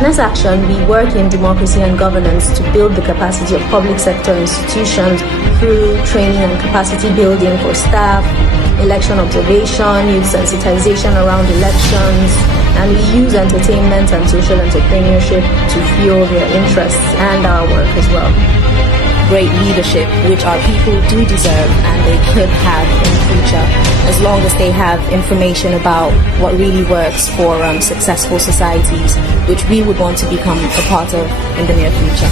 At NESSACTION, we work in democracy and governance to build the capacity of public sector institutions through training and capacity building for staff, election observation, youth sensitization around elections, and we use entertainment and social entrepreneurship to fuel their interests and our work as well. Great leadership, which our people do deserve and they could have in the future, as long as they have information about what really works for successful societies, which we would want to become a part of in the near future.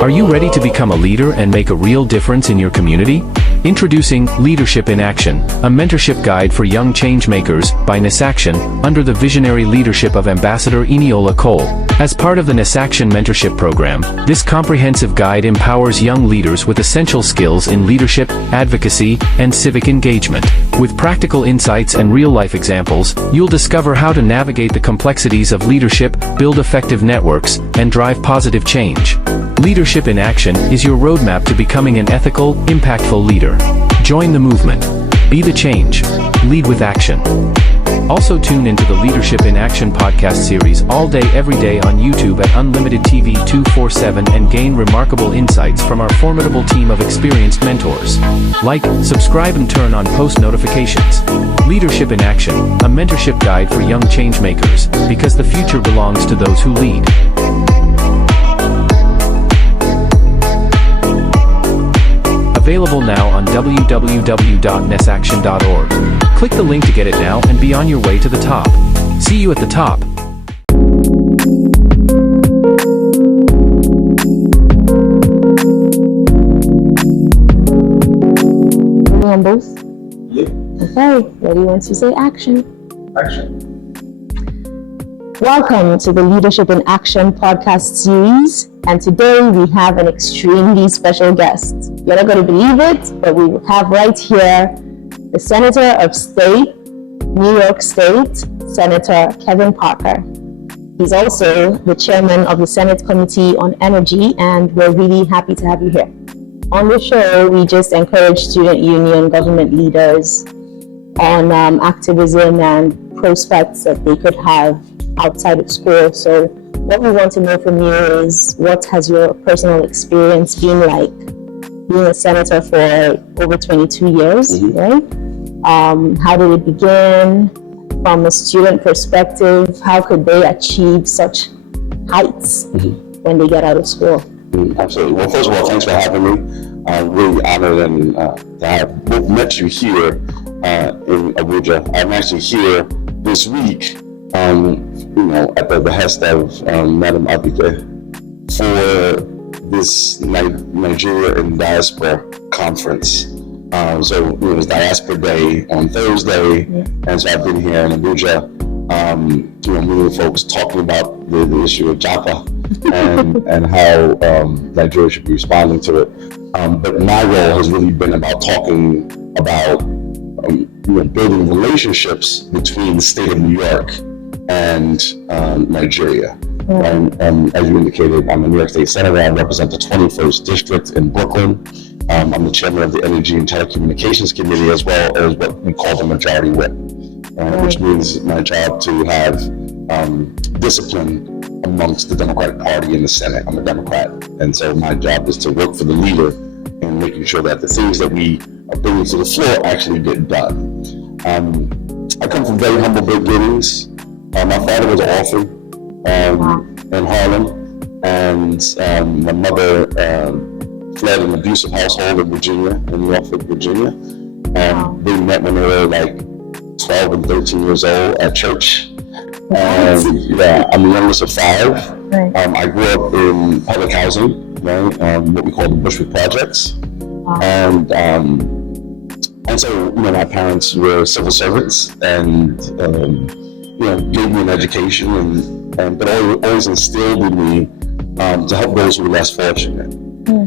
Are you ready to become a leader and make a real difference in your community? Introducing Leadership in Action, a mentorship guide for young changemakers by NESSACTION, under the visionary leadership of Ambassador Eniola Cole. As part of the NESSACTION Mentorship Program, this comprehensive guide empowers young leaders with essential skills in leadership, advocacy, and civic engagement. With practical insights and real-life examples, you'll discover how to navigate the complexities of leadership, build effective networks, and drive positive change. Leadership in Action is your roadmap to becoming an ethical, impactful leader. Join the movement. Be the change. Lead with action. Also tune into the Leadership in Action podcast series all day every day on YouTube at Unlimited TV 247 and gain remarkable insights from our formidable team of experienced mentors. Like, subscribe and turn on post notifications. Leadership in Action, a mentorship guide for young change makers, because the future belongs to those who lead. Available now on www.nessaction.org. Click the link to get it now and be on your way to the top. See you at the top. On both? Yeah. Okay, ready once you say action. Action. Welcome to the Leadership in Action podcast series, and today we have an extremely special guest. You're not going to believe it, but we have right here the Senator of State, New York State, Senator Kevin Parker. He's also the chairman of the Senate Committee on Energy, and we're really happy to have you here. On the show, we just encourage student union government leaders on activism and prospects that they could have outside of school. So what we want to know from you is, what has your personal experience been like being a senator for over 22 years, right? How did it begin? From a student perspective, how could they achieve such heights when they get out of school? Absolutely. Well, first of all, thanks for having me. I'm really honored and to have met you here in Abuja. I'm actually here this week, at the behest of Madam Abike for this Nigeria and Diaspora Conference. So it was Diaspora Day on Thursday, and so I've been here in Abuja, meeting with folks, talking about the issue of japa and how Nigeria should be responding to it. But my role has really been about talking about building relationships between the state of New York and Nigeria. And as you indicated, I'm a New York State Senator. I represent the 21st District in Brooklyn. I'm the chairman of the Energy and Telecommunications Committee, as well as what we call the Majority Whip, which means my job to have discipline amongst the Democratic Party in the Senate. I'm a Democrat, and so my job is to work for the leader and making sure that the things that we are bringing to the floor actually get done. I come from very humble beginnings. My father was an orphan in Harlem, and my mother fled an abusive household in Virginia, in Norfolk, Virginia. They met when they were like 12 and 13 years old at church. And yeah, I'm the youngest of 5. Right. I grew up in public housing, right? What we call the Bushwick Projects. Wow. And so, my parents were civil servants, and gave me an education, but always instilled in me to help those who were less fortunate.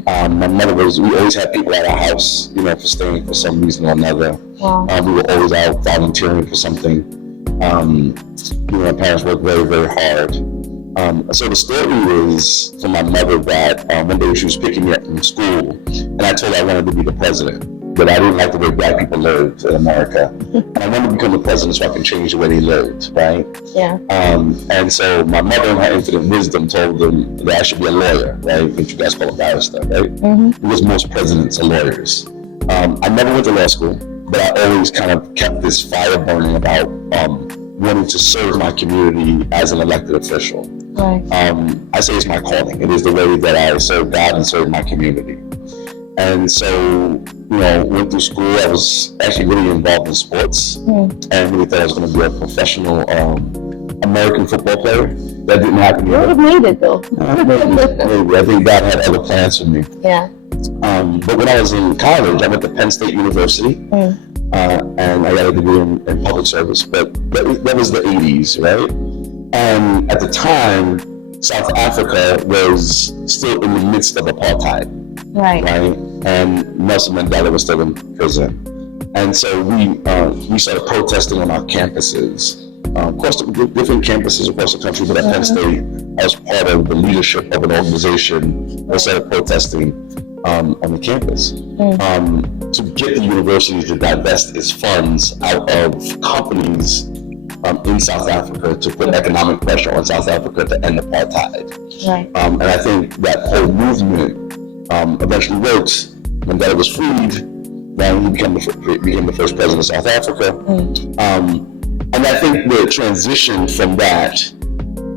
My mother we always had people at our house, for staying for some reason or another. Wow. We were always out volunteering for something. My parents worked very, very hard. So the story is from my mother that one day she was picking me up from school, and I told her I wanted to be the president, but I didn't like the way Black people lived in America. And I wanted to become the president so I can change the way they lived, right? Yeah. And so my mother, in her infinite wisdom, told them that I should be a lawyer, right? Which you guys call a barrister, right? Because most presidents are lawyers. I never went to law school, but I always kind of kept this fire burning about wanting to serve my community as an elected official. Right. I say it's my calling. It is the way that I serve God and serve my community. And so, went through school. I was actually really involved in sports, and really thought I was going to be a professional American football player. That didn't happen You yet. would have made it though. Maybe. I think God had other plans for me. Yeah. But when I was in college, I went to Penn State University, and I got a degree in public service. But that was the 80s, right? And at the time, South Africa was still in the midst of apartheid. Right. And Nelson Mandela was still in prison. And so we started protesting on our campuses. Across different campuses across the country, but at Penn State, I was part of the leadership of an organization that started protesting on the campus to get the university to divest its funds out of companies in South Africa to put economic pressure on South Africa to end apartheid. Right. And I think that whole movement eventually worked. Mandela was freed, then he became the first president of South Africa. And I think the transition from that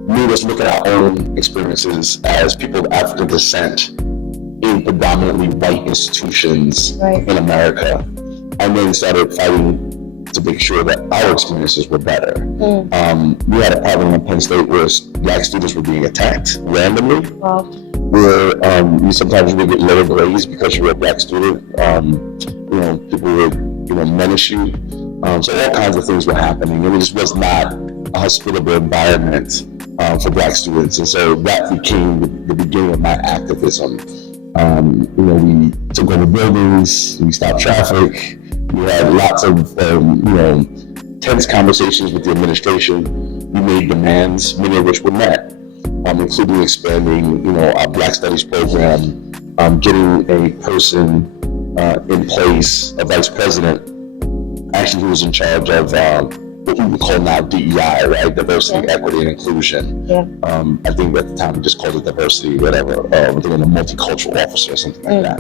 made us look at our own experiences as people of African descent in predominantly white institutions in America, and then started fighting to make sure that our experiences were better. We had a problem in Penn State where Black students were being attacked randomly. Where you sometimes would get lower grades because you were a Black student. People would menace you. So all kinds of things were happening, and it just was not a hospitable environment for Black students. And so that became the beginning of my activism. We took over buildings, we stopped traffic, we had lots of tense conversations with the administration. We made demands, many of which were met, including expanding our Black Studies program, getting a person in place, a vice president, actually who was in charge of what we would call now DEI, right? Diversity, equity, and inclusion. I think at the time we just called it diversity, whatever. We're doing a multicultural officer or something like that.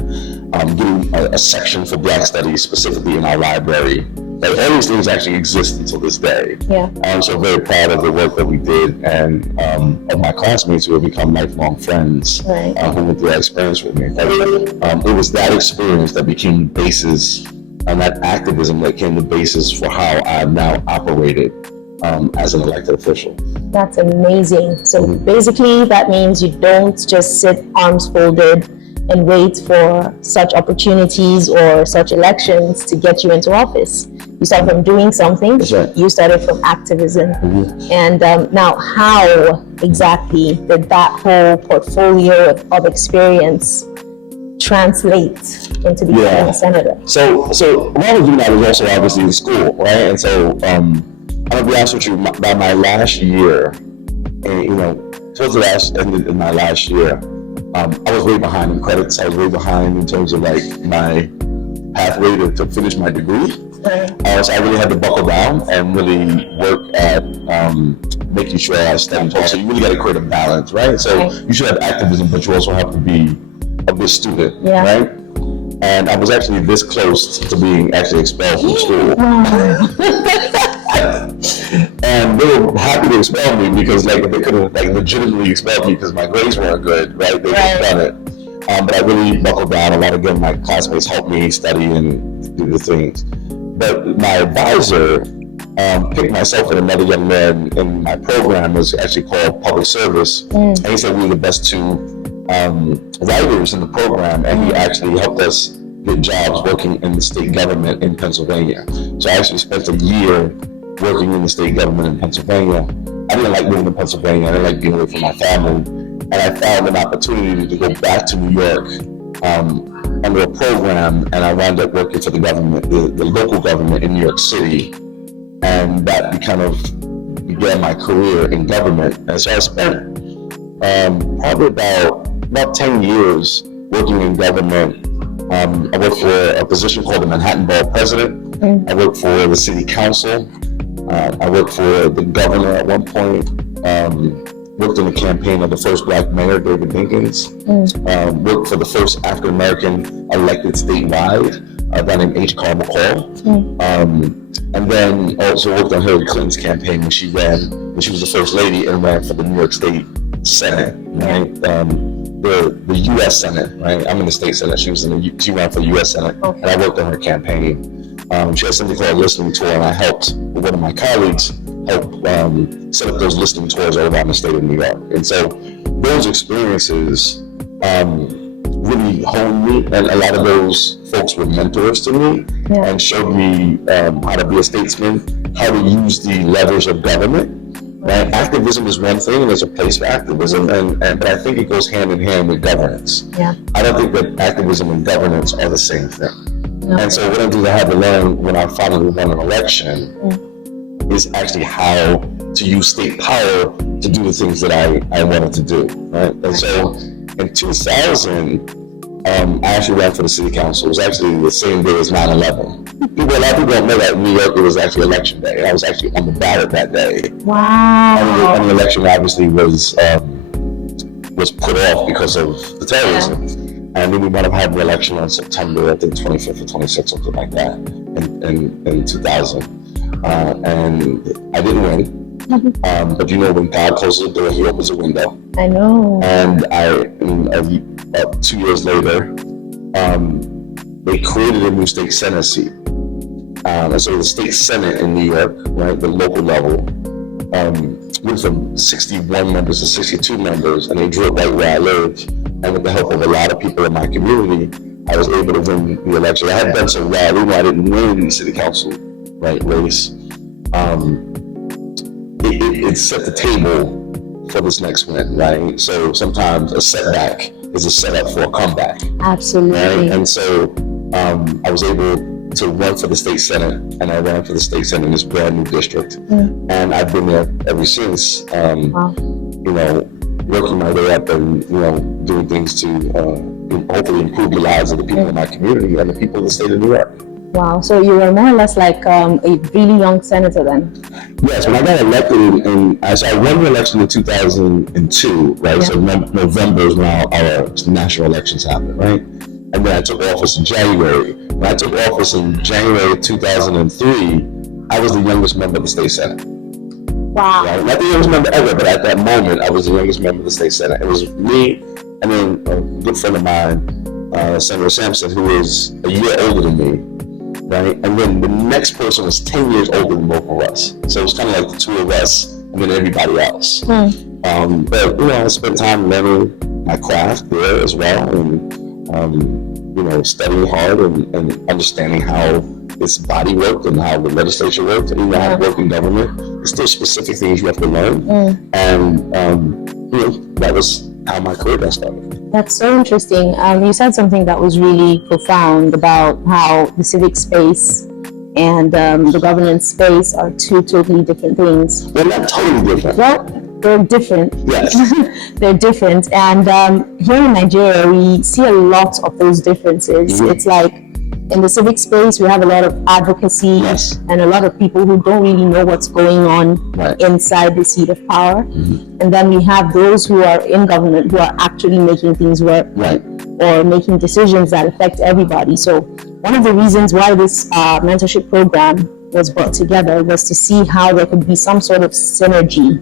Getting a section for Black Studies specifically in our library. Like, all these things actually exist until this day. I'm so very proud of the work that we did, and of my classmates who have become lifelong friends who went through that experience with me. It was that experience that became the basis, and that activism that became the basis for how I've now operated as an elected official. That's amazing. So basically that means you don't just sit arms folded and wait for such opportunities or such elections to get you into office. You start from doing something. That's right. You started from activism. And now how exactly did that whole portfolio of experience translate into becoming a senator? So while I was doing that, I was also obviously in school, right? And so I'm gonna be honest with you, by my last year, and towards the last end of my last year, I was way behind in credits. I was way behind in terms of like my pathway to finish my degree. So I really had to buckle down and really work at making sure I studied hard. So you really got to create a balance, right? So you should have activism, but you also have to be a good student, right? And I was actually this close to being actually expelled from school. And they were happy to expel me because they could have legitimately expelled me because my grades weren't good, right? They just done it. But I really buckled down. A lot of my classmates helped me study and do the things. But my advisor picked myself and another young man in my program. It was actually called Public Service. And he said we were the best two writers in the program, and he actually helped us get jobs working in the state government in Pennsylvania. So I actually spent a year working in the state government in Pennsylvania. I didn't like moving to Pennsylvania. I didn't like being away from my family. And I found an opportunity to go back to New York under a program, and I wound up working for the government, the local government in New York City. And that kind of began my career in government. And so I spent probably about 10 years working in government. I worked for a position called the Manhattan Borough President. I worked for the City Council. I worked for the governor at one point. Worked in the campaign of the first Black mayor, David Dinkins. Worked for the first African American elected statewide, a guy named H. Carl McCall. And then also worked on Hillary Clinton's campaign when she was the first lady and ran for the New York State Senate, right? The U.S. Senate, right? I'm in the state Senate. She ran for the U.S. Senate, and I worked on her campaign. She had something called a listening tour, and I helped with one of my colleagues set up those listening tours all around the state of New York. And so those experiences really honed me, and a lot of those folks were mentors to me and showed me how to be a statesman, how to use the levers of government. Right? Activism is one thing, and there's a place for activism, but I think it goes hand in hand with governance. I don't think that activism and governance are the same thing. And so one of the things I had to learn when I finally won an election is actually how to use state power to do the things that I wanted to do. Right? And so in 2000, I actually ran for the city council. It was actually the same day as 9/11. A lot of people don't know that in New York it was actually election day. I was actually on the ballot that day. Wow. And the election obviously was put off because of the terrorism. And then we might have had the election on September, I think 25th or 26th, something like that, in 2000. And I didn't win. But you know, when God closes the door, He opens a window. I know. And about 2 years later, they created a new state Senate seat. And so the state Senate in New York, right, the local level, went from 61 members to 62 members, and they drew it right where I lived. And with the help of a lot of people in my community, I was able to win the election. I had done so well, even though I didn't win the city council race. It set the table for this next win, right? So sometimes a setback is a setup for a comeback. Absolutely. Right? And so I was able to run for the state senate, and I ran for the state senate in this brand new district. And I've been there ever since. You know, working my way up and doing things to hopefully improve the lives of the people in my community and the people of the state of New York. Wow, so you were more or less like a really young senator then? Yes, when I got elected, so I won the election in 2002, right? So November is when our national elections happened, right? And then I took office in January. When I took office in January of 2003, I was the youngest member of the state senate. Wow. Right? Not the youngest member ever, but at that moment, I was the youngest member of the state senate. It was me and then a good friend of mine, Senator Sampson, who is a year older than me. Right? And then the next person was 10 years older than both of us. So it was kind of like the two of us and then everybody else. But, I spent time learning my craft there as well, and, studying hard and understanding how this body worked and how the legislature worked, and how it worked in government. There's still specific things you have to learn. And, that was how my career got started. That's so interesting. You said something that was really profound about how the civic space and the governance space are two totally different things. They're not totally different. Well, they're different. Yes. They're different. And here in Nigeria, we see a lot of those differences. It's like in the civic space, we have a lot of advocacy and a lot of people who don't really know what's going on inside the seat of power. And then we have those who are in government who are actually making things work or making decisions that affect everybody. So one of the reasons why this mentorship program was brought together was to see how there could be some sort of synergy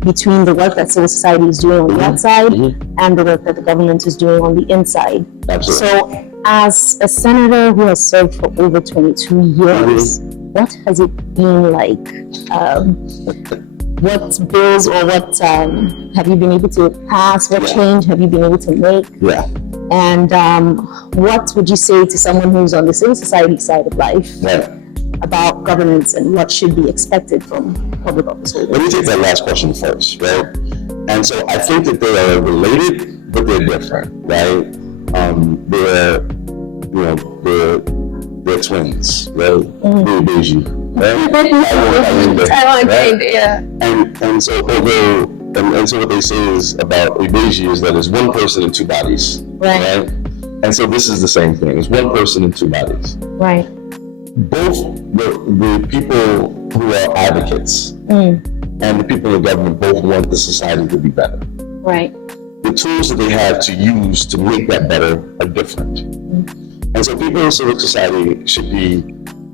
between the work that civil society is doing on the outside and the work that the government is doing on the inside. Absolutely. So as a senator who has served for over 22 years, what has it been like? What bills or what have you been able to pass? What change have you been able to make? Yeah. And what would you say to someone who's on the civil society side of life about governance and what should be expected from public office holders? Let me take that last question first, right? And so I think that they are related, but they're different, right? They're twins, right? They're Beijing, right? Taiwan, yeah. And so what they say is about Beijing is that it's one person in two bodies, right? And so this is the same thing. It's one person in two bodies. Right. Both the people who are advocates and the people in the government both want the society to be better. Right. The tools that they have to use to make that better are different. And so people in civil society should be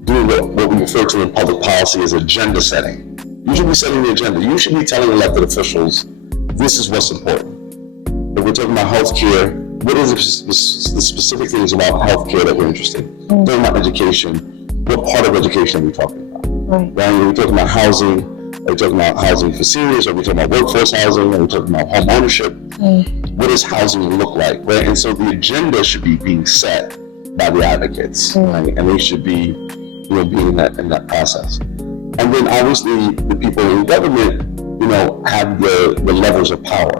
doing what we refer to in public policy as agenda setting. You should be setting the agenda. You should be telling elected officials, this is what's important. If we're talking about healthcare, what is the specific things about healthcare that we're interested in? Talking about education, what part of education are we talking about? Right. Are we talking about housing? Are we talking about housing for seniors? Are we talking about workforce housing? Are we talking about home ownership? What does housing look like? Right? And so the agenda should be being set by the advocates, right? And they should be, being in that process. And then obviously the people in government, have the levers of power.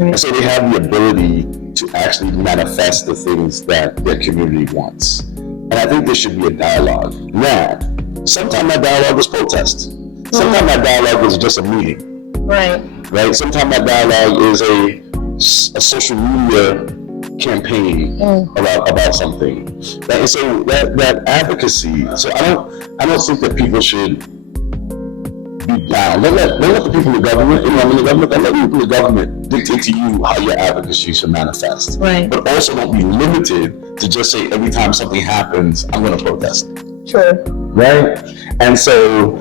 And so they have the ability to actually manifest the things that their community wants. And I think there should be a dialogue. Now, sometimes that dialogue is protest. Sometimes that dialogue is just a meeting. Right. Sometimes that dialogue is a social media campaign about something. Right? And so that advocacy. So I don't think that people should be down. Don't let the people in the government, don't let the people in the government dictate to you how your advocacy should manifest. Right. But also don't be limited to just say every time something happens, I'm going to protest. Sure. Right? And so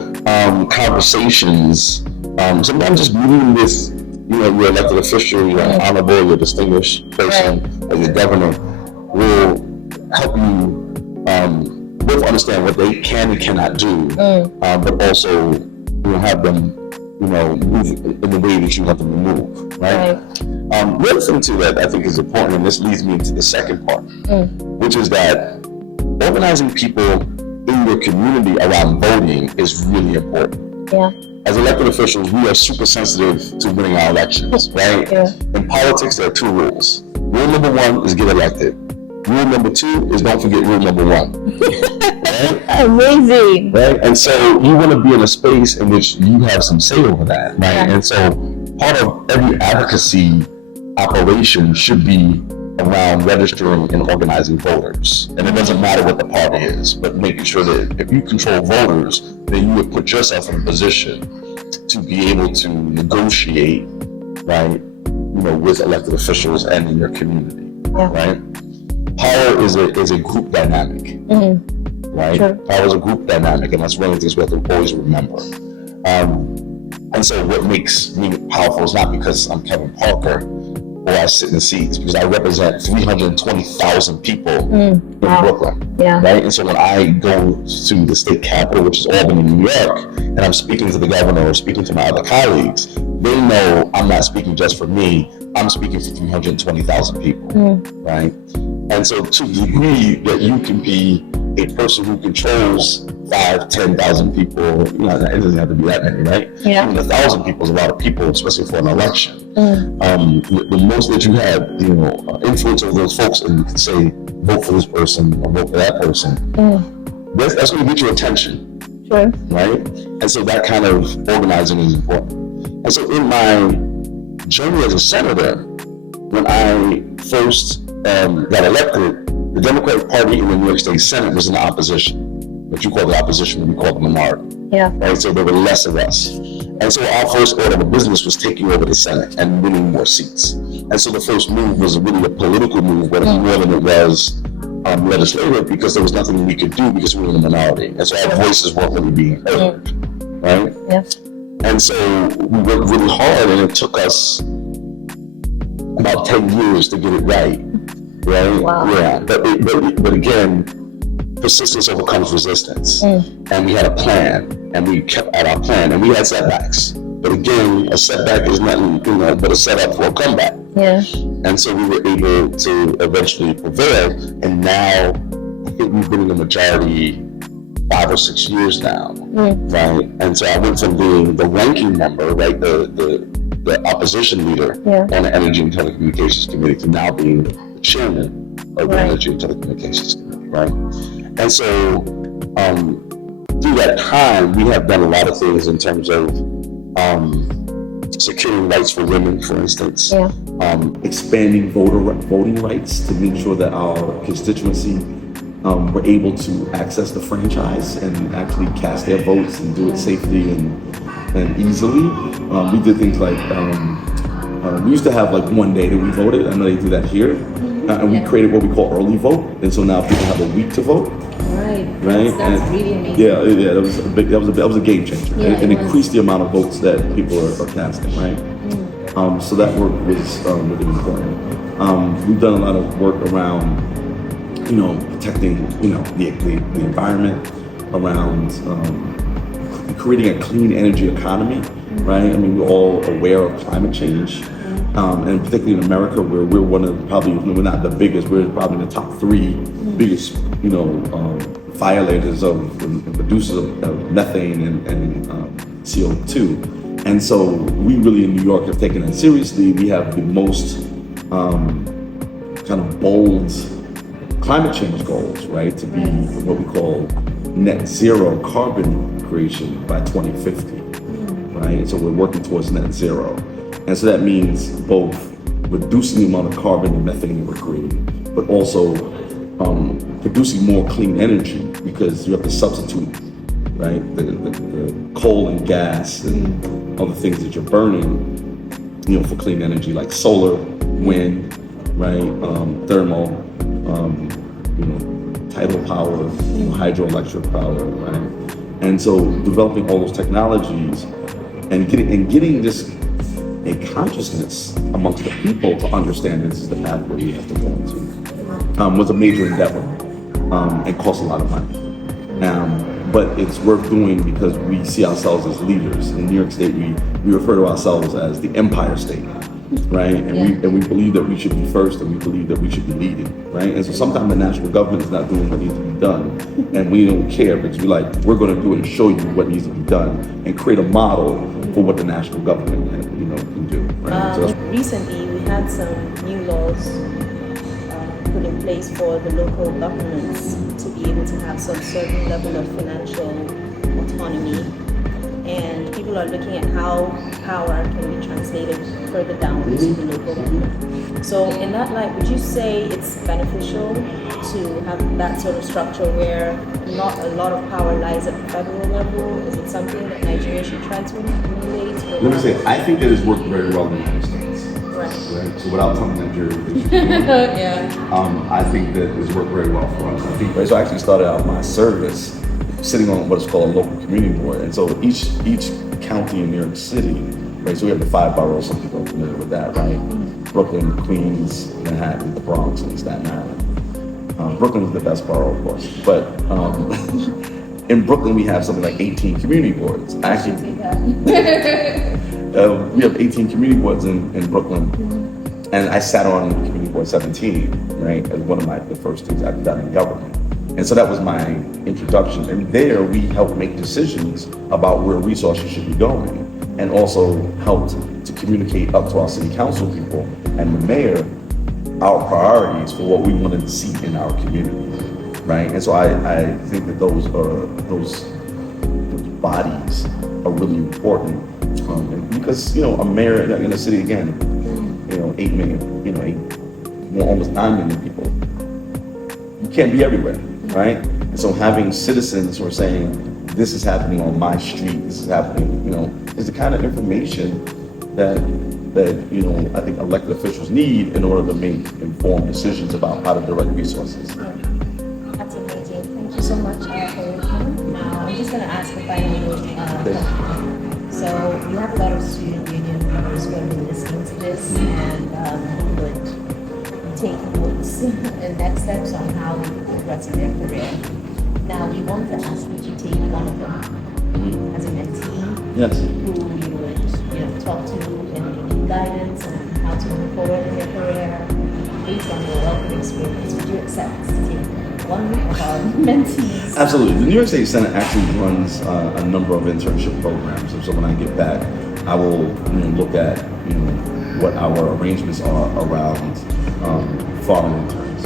conversations, sometimes just meeting with your elected official, your honorable, your distinguished person, or your governor will help you both understand what they can and cannot do, but also have them move in the way that you want them to move, right? The other thing too that I think is important, and this leads me to the second part, which is that organizing people in your community around voting is really important. Yeah. As elected officials, we are super sensitive to winning our elections, right? Yeah. In politics, there are two rules. Rule number one is get elected. Rule number two is don't forget rule number one. Right? Amazing. Right? And so you want to be in a space in which you have some say over that, right? Yeah. And so part of every advocacy operation should be around registering and organizing voters. And it doesn't matter what the party is, but making sure that if you control voters, then you would put yourself in a position to be able to negotiate, right, with elected officials and in your community, right? Power is a group dynamic, right? Sure. Power is a group dynamic, and that's one of the things we have to always remember. And so what makes me powerful is not because I'm Kevin Parker, or I sit in the seats, because I represent 320,000 people in Brooklyn, right? And so when I go to the state capitol, which is Albany, New York, and I'm speaking to the governor or speaking to my other colleagues, they know I'm not speaking just for me, I'm speaking for 320,000 people, right? And so to the degree that you can be a person who controls 5,000, 10,000 people, it doesn't have to be that many, right? Yeah. Even 1,000 people is a lot of people, especially for an election. The most that you have, influence over those folks, and you can say, vote for this person or vote for that person, that's going to get your attention. Sure. Right? And so that kind of organizing is important. And so in my journey as a senator, when I first got elected, the Democratic Party in the New York State Senate was in the opposition. What you call the opposition, we call the minority. Yeah. Right? So there were less of us. And so our first order of business was taking over the Senate and winning more seats. And so the first move was really a political move, but more than it was legislative, because there was nothing we could do because we were in the minority. And so our voices weren't really being heard. Right? Yeah. And so we worked really hard, and it took us about 10 years to get it right. Right? Wow. Yeah. But again, persistence overcomes resistance. And we had a plan, and we kept at our plan, and we had setbacks. But again, a setback is nothing, but a setup for a comeback. Yeah. And so we were able to eventually prevail, and now I think we've been in the majority 5 or 6 years now, right? And so I went from being the ranking member, right, the opposition leader on the Energy and Telecommunications Committee, to now being the chairman of the Energy and Telecommunications Committee, right? And so through that time, we have done a lot of things in terms of securing rights for women, for instance, expanding voting rights to make sure that our constituency were able to access the franchise and actually cast their votes and do it safely and easily. We did things like, we used to have like one day that we voted. I know they do that here. And we created what we call early vote. And so now people have a week to vote. Right? That's really amazing. Yeah, that was a game changer. It increased the amount of votes that people are casting, right? So that work was really important. We've done a lot of work around, protecting, the environment, around creating a clean energy economy, right? I mean, we're all aware of climate change, and particularly in America, where we're one of we're not the biggest, we're probably in the top 3 biggest, violators of and producers of methane and CO2. And so we really in New York have taken it seriously. We have the most kind of bold climate change goals, right? To be what we call net zero carbon creation by 2050, right? So we're working towards net zero. And so that means both reducing the amount of carbon and methane we're creating, but also producing more clean energy, because you have to substitute, right, the coal and gas and other things that you're burning, for clean energy, like solar, wind, right, thermal, tidal power, hydroelectric power, right? And so developing all those technologies and getting just a consciousness amongst the people to understand this is the pathway we have to go into was a major endeavor and cost a lot of money. But it's worth doing because we see ourselves as leaders. In New York State, we refer to ourselves as the Empire State, right? And we believe that we should be first, and we believe that we should be leading, right? And so sometimes the national government is not doing what needs to be done, and we don't care because we're going to do it and show you what needs to be done and create a model for what the national government can do, right? So recently, we had some new laws put in place for the local governments to be able to have some certain level of financial autonomy, and people are looking at how power can be translated further down to the local government. So in that light, would you say it's beneficial to have that sort of structure where not a lot of power lies at the federal level? Is it something that Nigeria should try to emulate? Let me say, I think it has worked very well in the United States. Right. So without telling Nigeria, I think that it's worked very well for us. I think, so I actually started out my service sitting on what is called a local community board. And so each county in New York City, right? So we have the 5 boroughs, some people are familiar with that, right? Brooklyn, Queens, Manhattan, the Bronx, and Staten Island. Brooklyn is the best borough, of course. But in Brooklyn, we have something like 18 community boards. Actually, we have 18 community boards in Brooklyn, and I sat on community board 17, right, as one of the first things I've done in government. And so that was my introduction. And there we helped make decisions about where resources should be going, and also helped to communicate up to our city council people and the mayor our priorities for what we wanted to see in our community, right? And so I think that those bodies are really important. Because, a mayor in a city, again, 8 million, almost 9 million people, you can't be everywhere, right? And so having citizens who are saying, this is happening on my street, this is happening, is the kind of information that I think elected officials need in order to make informed decisions about how to direct resources. That's amazing. Thank you so much for your time. I'm just going to ask a final question. So you have a lot of student union members who have been listening to this and would take notes and next steps on how to progress in their career. Now, we want to ask you to take one of them as a mentee. Yes. Who you would talk to and give guidance on how to move forward in your career based on your wealth of experience. Would you accept to take one of our mentees? Absolutely. The New York State Senate actually runs a number of internship programs, and so when I get back, I will look at what our arrangements are around foreign interns.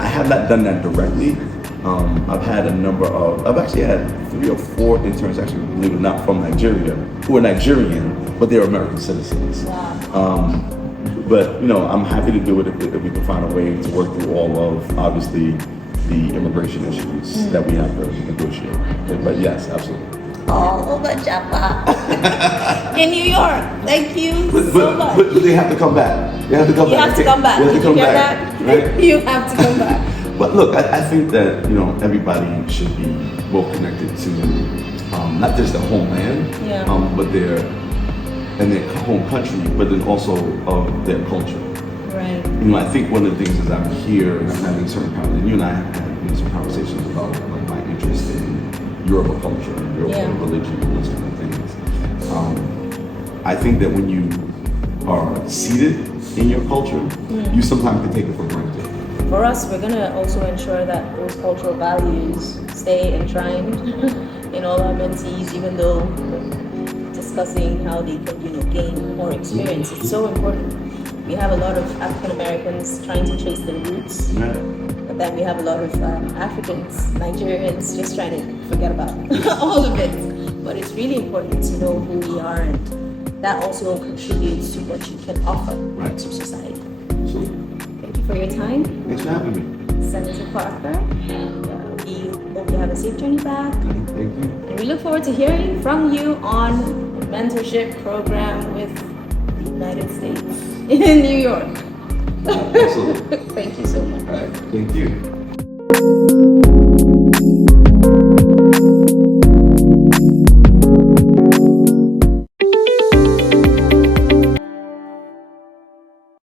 I have not done that directly. I've actually had 3 or 4 interns, actually, believe it or not, from Nigeria, who are Nigerian, but they're American citizens. Wow. But I'm happy to do it if we can find a way to work through all of, obviously, the immigration issues that we have to negotiate. But yes, absolutely. All over japa in New York. Thank you so much. But they have to come back. They have to come You back. have to come back. They have to Did come you hear back. that? Right? You have to come back. But look, I think that everybody should be well connected to not just their homeland, but their home country, but then also of their culture. Right. I think one of the things is I'm here and I'm having certain conversations. You and I have had some conversations about my interest in Yoruba culture, Yoruba religion, and those kind of things. I think that when you are seated in your culture, you sometimes can take it for granted. For us, we're going to also ensure that those cultural values stay enshrined in all our mentees, even though we're discussing how they can gain more experience. It's so important. We have a lot of African Americans trying to trace their roots, but then we have a lot of Africans, Nigerians, just trying to forget about all of it. But it's really important to know who we are, and that also contributes to what you can offer to society. Thank you for your time. Thanks for having me. Senator Parker, and we hope you have a safe journey back. Thank you. And we look forward to hearing from you on the mentorship program with the United States in New York. Absolutely. Thank you so much. All right. Thank you.